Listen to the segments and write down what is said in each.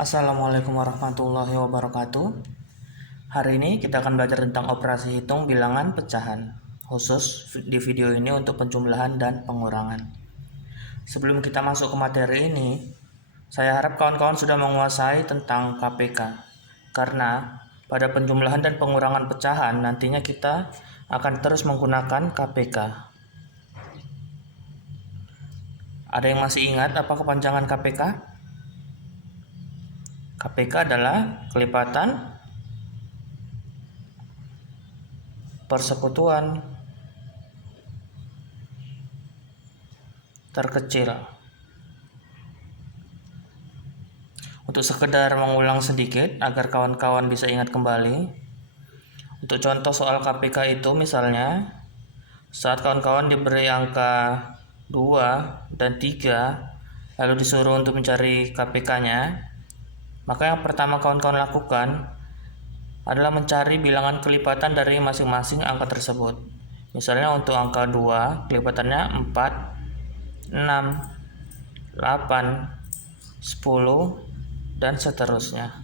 Assalamualaikum warahmatullahi wabarakatuh. Hari ini kita akan belajar tentang operasi hitung bilangan pecahan, khusus di video ini untuk penjumlahan dan pengurangan. Sebelum kita masuk ke materi ini, saya harap kawan-kawan sudah menguasai tentang KPK, karena pada penjumlahan dan pengurangan pecahan nantinya kita akan terus menggunakan KPK. Ada yang masih ingat apa kepanjangan KPK? KPK adalah kelipatan, persekutuan, terkecil. Untuk sekedar mengulang sedikit agar kawan-kawan bisa ingat kembali, untuk contoh soal KPK itu misalnya saat kawan-kawan diberi angka 2 dan 3 lalu disuruh untuk mencari KPK-nya, maka yang pertama kawan-kawan lakukan adalah mencari bilangan kelipatan dari masing-masing angka tersebut. Misalnya untuk angka 2 kelipatannya 4, 6, 8, 10, dan seterusnya.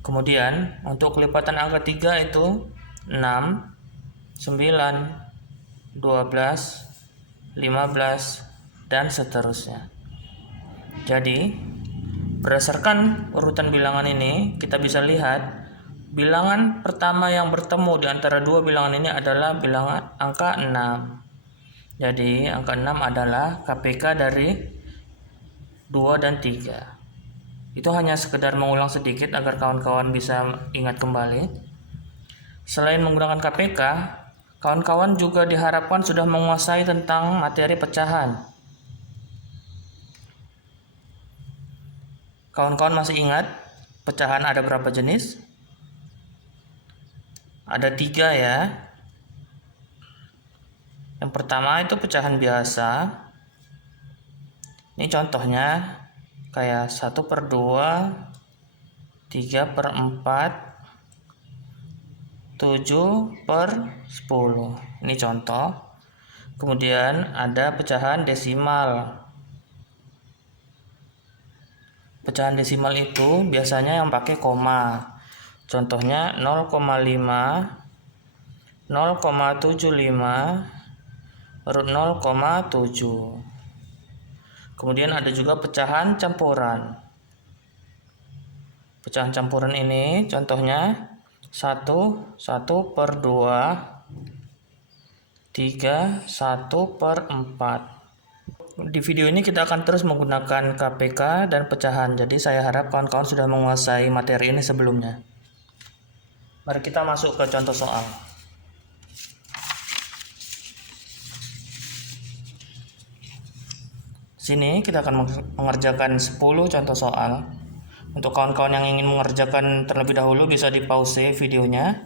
Kemudian untuk kelipatan angka 3 itu 6, 9, 12, 15, dan seterusnya. Jadi berdasarkan urutan bilangan ini, kita bisa lihat bilangan pertama yang bertemu di antara dua bilangan ini adalah bilangan angka 6. Jadi angka 6 adalah KPK dari 2 dan 3. Itu hanya sekedar mengulang sedikit agar kawan-kawan bisa ingat kembali. Selain menggunakan KPK, kawan-kawan juga diharapkan sudah menguasai tentang materi pecahan. Kawan-kawan masih ingat pecahan ada berapa jenis? Ada 3 ya. Yang pertama itu pecahan biasa. Ini contohnya kayak 1/2, 3/4, 7/10. Ini contoh. Kemudian ada pecahan desimal. Pecahan desimal itu biasanya yang pakai koma. Contohnya 0,5, 0,75, 0,7. Kemudian ada juga pecahan campuran. Pecahan campuran ini contohnya 1/2, 3, 1/4. Di video ini kita akan terus menggunakan KPK dan pecahan. Jadi saya harap kawan-kawan sudah menguasai materi ini sebelumnya. Mari kita masuk ke contoh soal. Sini kita akan mengerjakan 10 contoh soal. Untuk kawan-kawan yang ingin mengerjakan terlebih dahulu bisa di pause videonya.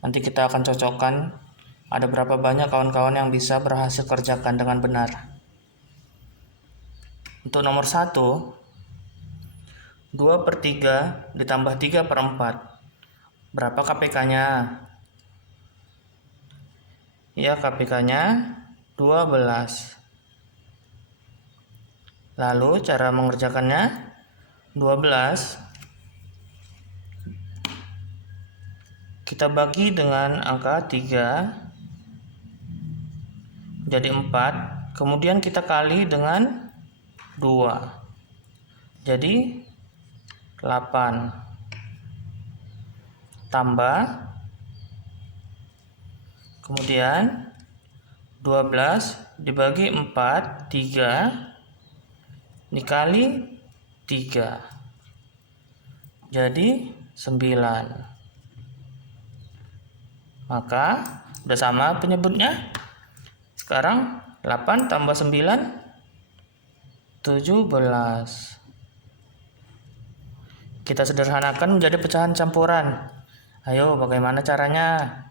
Nanti kita akan cocokkan ada berapa banyak kawan-kawan yang bisa berhasil kerjakan dengan benar. Untuk nomor 1, 2/3 ditambah 3/4. Berapa KPK-nya? Ya, KPK-nya 12. Lalu cara mengerjakannya 12 kita bagi dengan angka 3 jadi 4, kemudian kita kali dengan 2 jadi 8 tambah kemudian 12 dibagi 4, 3 dikali 3 jadi 9. Maka udah sama penyebutnya. Sekarang 8 tambah 9 17. Kita sederhanakan menjadi pecahan campuran. Ayo bagaimana caranya?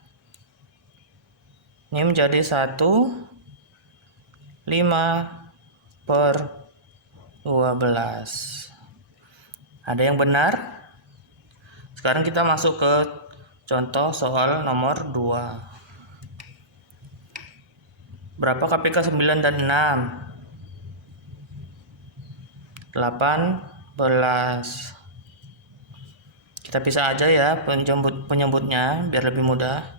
Ini menjadi 1/5/12. Ada yang benar? Sekarang kita masuk ke contoh soal nomor 2. Berapa KPK 9 dan 6? 18. Kita pisah aja ya penyebutnya biar lebih mudah.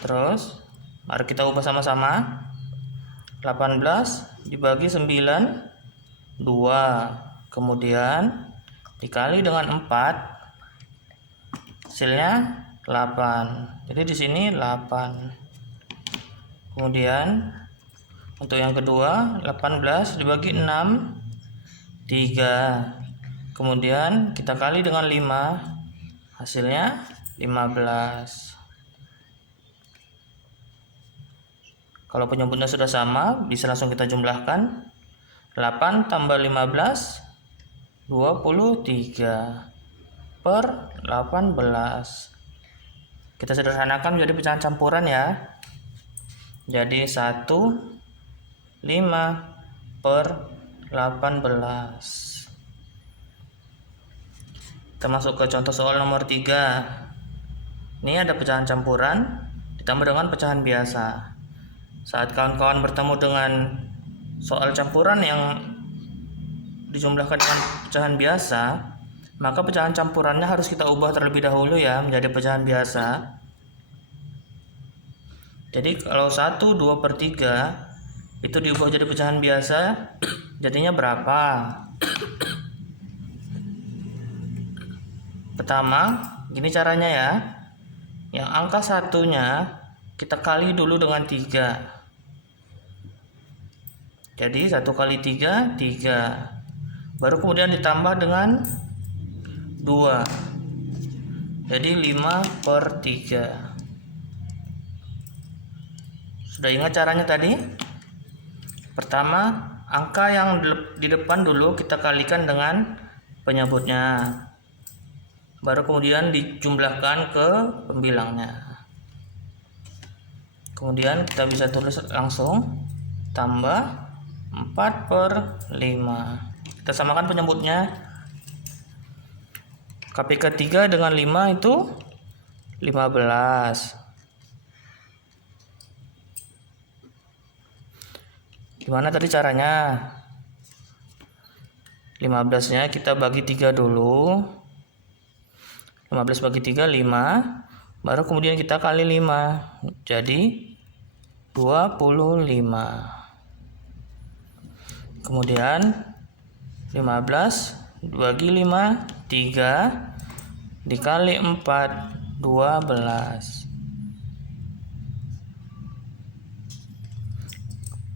Terus mari kita ubah sama-sama. 18 dibagi 9, 2. Kemudian dikali dengan 4. Hasilnya 8. Jadi di sini 8. Kemudian untuk yang kedua 18 dibagi 6, 3. Kemudian kita kali dengan 5. Hasilnya 15. Kalau penyebutnya sudah sama, bisa langsung kita jumlahkan. 8 tambah 15, 23 per 18. Kita sederhanakan menjadi pecahan campuran ya. Jadi 1, 5 per 18. Kita masuk ke contoh soal nomor 3. Ini ada pecahan campuran ditambah dengan pecahan biasa. Saat kawan-kawan bertemu dengan soal campuran yang dijumlahkan dengan pecahan biasa, maka pecahan campurannya harus kita ubah terlebih dahulu ya menjadi pecahan biasa. Jadi kalau 1, 2 per 3 itu diubah jadi pecahan biasa, jadinya berapa? Pertama, gini caranya ya. Yang angka satunya kita kali dulu dengan 3. Jadi 1 kali 3, 3. Baru kemudian ditambah dengan 2. Jadi 5 per 3. Sudah ingat caranya tadi? Pertama, angka yang di depan dulu kita kalikan dengan penyebutnya. Baru kemudian dijumlahkan ke pembilangnya. Kemudian kita bisa tulis langsung tambah 4 per 5. Kita samakan penyebutnya. KPK 3 dengan 5 itu 15. Gimana tadi caranya? 15-nya kita bagi 3 dulu. 15 bagi 3, 5. Baru kemudian kita kali 5. Jadi 25. Kemudian 15 bagi 5, 3. Dikali 4, 12.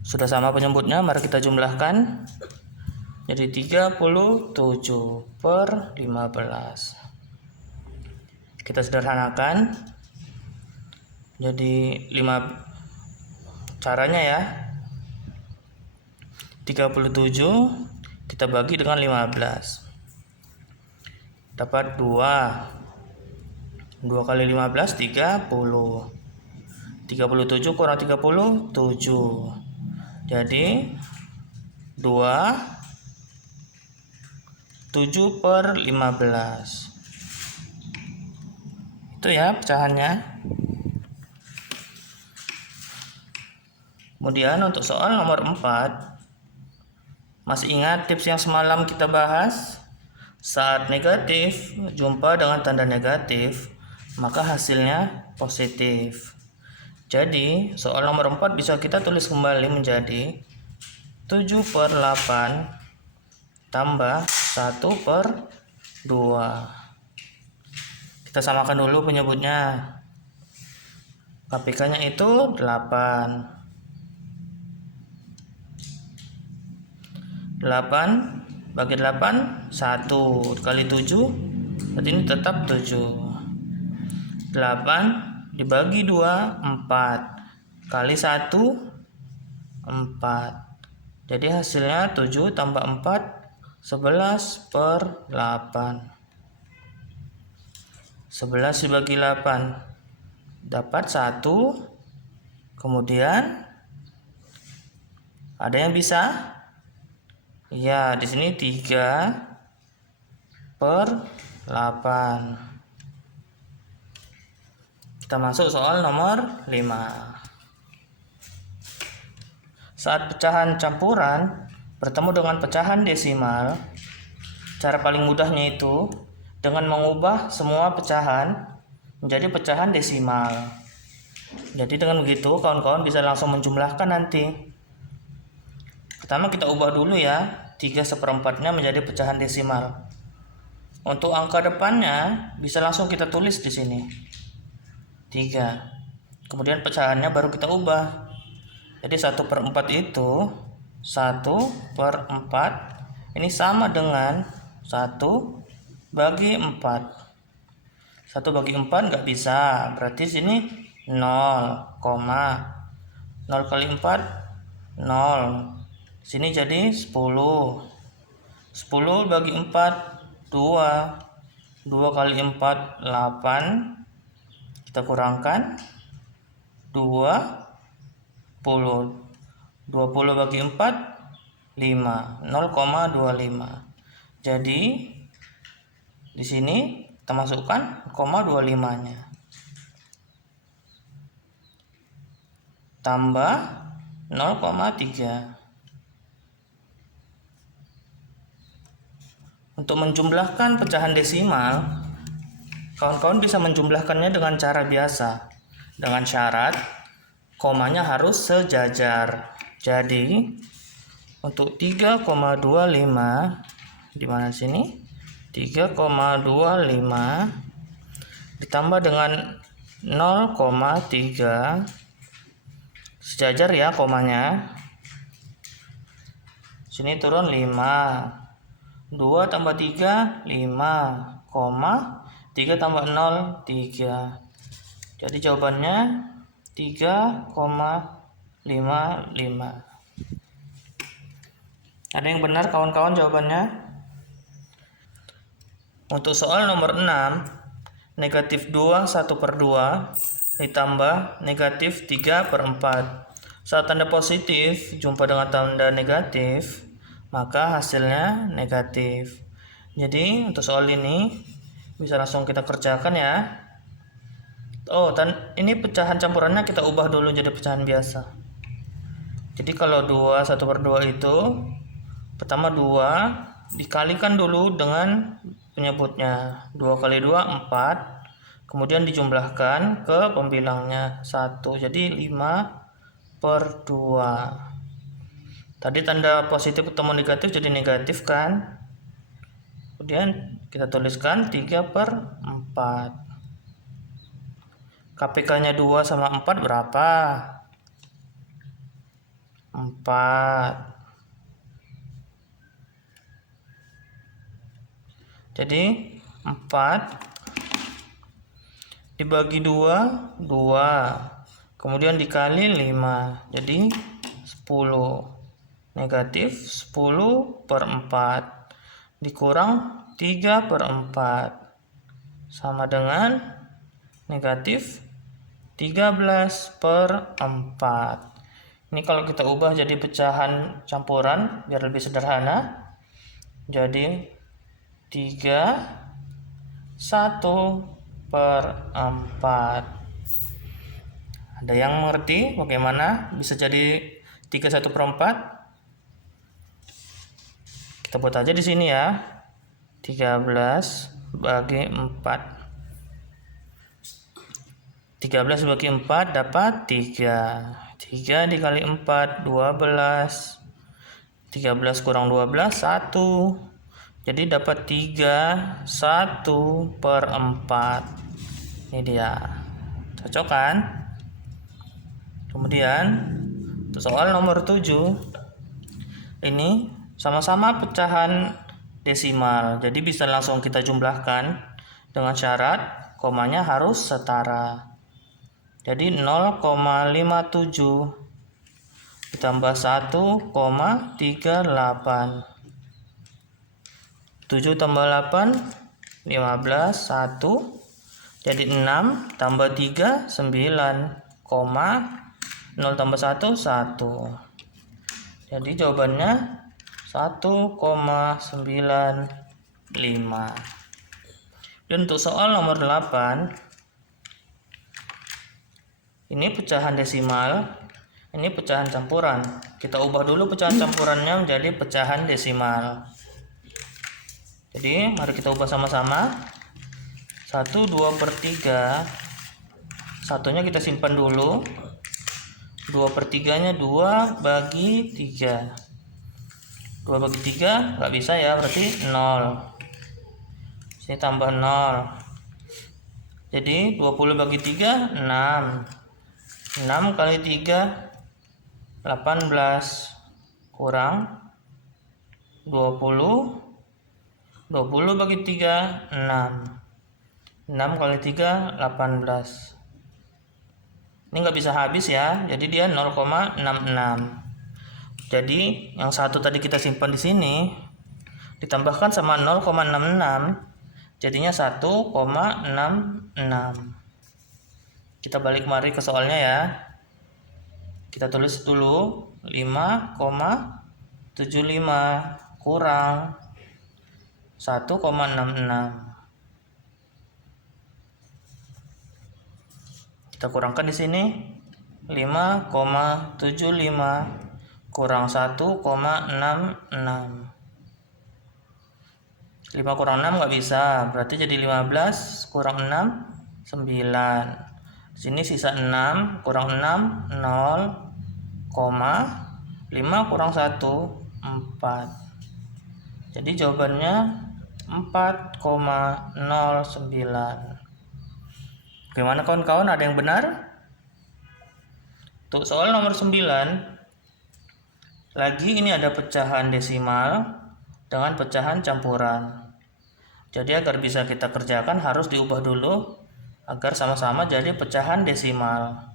Sudah sama penyebutnya, mari kita jumlahkan. Jadi 37 per 15. Kita sederhanakan. Jadi 5 caranya ya. 37 kita bagi dengan 15. Dapat 2. 2 kali 15, 30. 37 kurang 30, 7. Jadi 2, 7 per 15. Itu ya pecahannya. Kemudian untuk soal nomor 4, masih ingat tips yang semalam kita bahas? Saat negatif jumpa dengan tanda negatif, maka hasilnya positif. Jadi soal nomor 4 bisa kita tulis kembali menjadi 7 per 8 tambah 1 per 2. Kita samakan dulu penyebutnya. KPK nya itu 8. 8 bagi 8, 1 kali 7, berarti ini tetap 7. 8 dibagi 2, 4 kali 1, 4. Jadi hasilnya 7 tambah 4, 11 per 8. 11 dibagi 8 dapat 1. Kemudian ada yang bisa? Ya, di sini 3 per 8. Kita masuk soal nomor 5. Saat pecahan campuran, bertemu dengan pecahan desimal, cara paling mudahnya itu dengan mengubah semua pecahan menjadi pecahan desimal. Jadi dengan begitu kawan-kawan bisa langsung menjumlahkan nanti. Pertama kita ubah dulu ya, 3/4-nya menjadi pecahan desimal. Untuk angka depannya bisa langsung kita tulis di sini 3. Kemudian pecahannya baru kita ubah. Jadi 1/4 itu 1/4 ini sama dengan 1/4. 1/4 nggak bisa, berarti sini 0, 0 kali 4 0. Sini jadi 10. 10 bagi 4 2. 2 kali 4 8. Kita kurangkan 20. 20 bagi 4 5. 0,25. Jadi di sini kita masukkan 0,25-nya. Tambah 0,3. Untuk menjumlahkan pecahan desimal, kawan-kawan bisa menjumlahkannya dengan cara biasa, dengan syarat komanya harus sejajar. Jadi untuk 3,25 di mana sini? 3,25 ditambah dengan 0,3 sejajar ya komanya. Sini turun 5. 2 tambah 3 5, 3 tambah 0 3. Jadi jawabannya 3,55. Ada yang benar kawan-kawan jawabannya? Untuk soal nomor 6, negatif 2 1/2 ditambah negatif 3/4. Saat tanda positif jumpa dengan tanda negatif, maka hasilnya negatif. Jadi untuk soal ini bisa langsung kita kerjakan ya. Ini pecahan campurannya kita ubah dulu jadi pecahan biasa. Jadi kalau 2 1/2 itu pertama 2 dikalikan dulu dengan penyebutnya. 2 kali 2 4. Kemudian dijumlahkan ke pembilangnya 1. Jadi 5/2. Tadi tanda positif ketemu negatif jadi negatif kan. Kemudian kita tuliskan 3/4. KPK-nya 2 sama 4 berapa? 4. Jadi 4 dibagi 2 2. Kemudian dikali 5. Jadi 10. Negatif 10/4 dikurang 3/4 sama dengan negatif 13/4. Ini kalau kita ubah jadi pecahan campuran biar lebih sederhana, jadi 3/1/4. Ada yang mengerti bagaimana bisa jadi 3/1/4? Kita buat aja di sini ya. 13 bagi 4. 13 bagi 4 dapat 3. 3 dikali 4 12. 13 kurang 12 1. Jadi dapat 3/1/4. Ini dia. Cocok kan? Kemudian soal nomor 7. Ini sama-sama pecahan desimal. Jadi bisa langsung kita jumlahkan dengan syarat komanya harus setara. Jadi 0,57 ditambah 1,38. 7 tambah 8 15 1. Jadi 6 tambah 3 9, 0 tambah 1 1. Jadi jawabannya 1,95. Dan untuk soal nomor 8, ini pecahan desimal Ini pecahan campuran. Kita ubah dulu pecahan campurannya menjadi pecahan desimal. Jadi mari kita ubah sama-sama. 1 2/3. Satunya kita simpan dulu. 2/3 nya 2 bagi 3. 2 bagi 3 nggak bisa ya, berarti 0. Sini tambah 0. Jadi 20 bagi 3 6. 6 kali 3 18 kurang 20. 20 bagi 3 6. 6 kali 3 18. Ini nggak bisa habis ya, jadi dia 0,66. Jadi yang satu tadi kita simpan di sini ditambahkan sama 0,66, jadinya 1,66. Kita balik mari ke soalnya ya. Kita tulis dulu 5,75 kurang 1,66. Kita kurangkan di sini 5,75 kurang 1,66. 5 kurang 6 nggak bisa, berarti jadi 15 kurang 6 9. Sini sisa 6 kurang 6 0, 5 kurang 1 4. Jadi jawabannya 4,09. Bagaimana kawan-kawan, ada yang benar? Untuk soal nomor 9 lagi, ini ada pecahan desimal dengan pecahan campuran. Jadi agar bisa kita kerjakan harus diubah dulu agar sama-sama jadi pecahan desimal.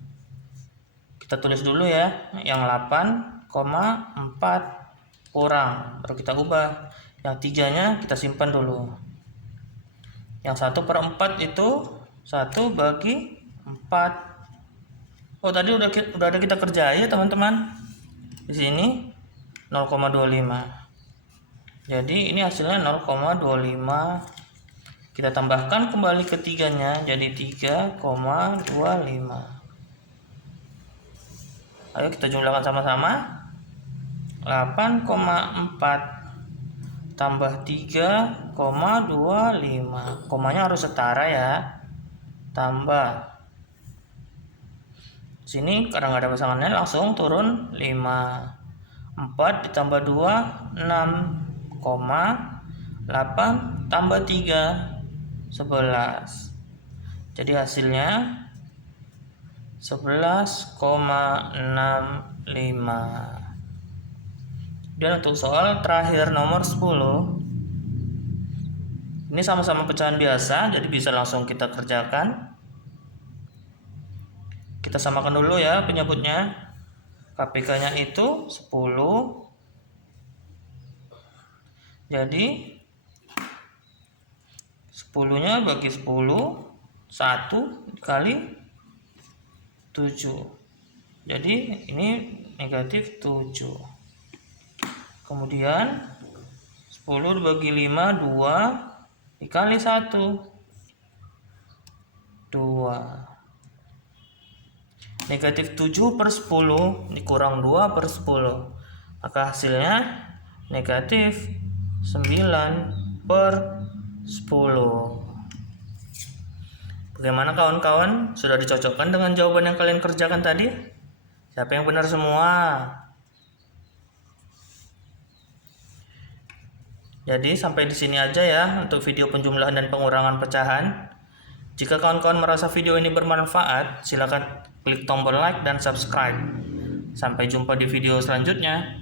Kita tulis dulu ya, yang 8,4 kurang, baru kita ubah. Yang 3-nya kita simpan dulu. Yang 1/4 itu 1 bagi 4. Oh, tadi udah ada kita kerjain ya teman-teman. Di sini 0,25. Jadi ini hasilnya 0,25. Kita tambahkan kembali ke 3-nya jadi 3,25. Ayo kita jumlahkan sama-sama. 8,4 tambah 3,25. Komanya harus setara ya. Tambah. Sini karena nggak ada pasangannya langsung turun 5. 4 ditambah 2 6, 8 tambah 3 11. Jadi hasilnya 11,65. Dan untuk soal terakhir nomor 10, ini sama-sama pecahan biasa, jadi bisa langsung kita kerjakan. Kita samakan dulu ya penyebutnya. KPK-nya itu 10. Jadi 10-nya bagi 10, 1 kali 7. Jadi ini negatif 7. Kemudian 10 dibagi 5, 2 dikali 1, 2. Negatif 7/10 dikurang 2/10. Maka hasilnya negatif 9/10. Bagaimana kawan-kawan? Sudah dicocokkan dengan jawaban yang kalian kerjakan tadi? Siapa yang benar semua? Jadi sampai di sini aja ya untuk video penjumlahan dan pengurangan pecahan. Jika kawan-kawan merasa video ini bermanfaat, silakan klik tombol like dan subscribe. Sampai jumpa di video selanjutnya.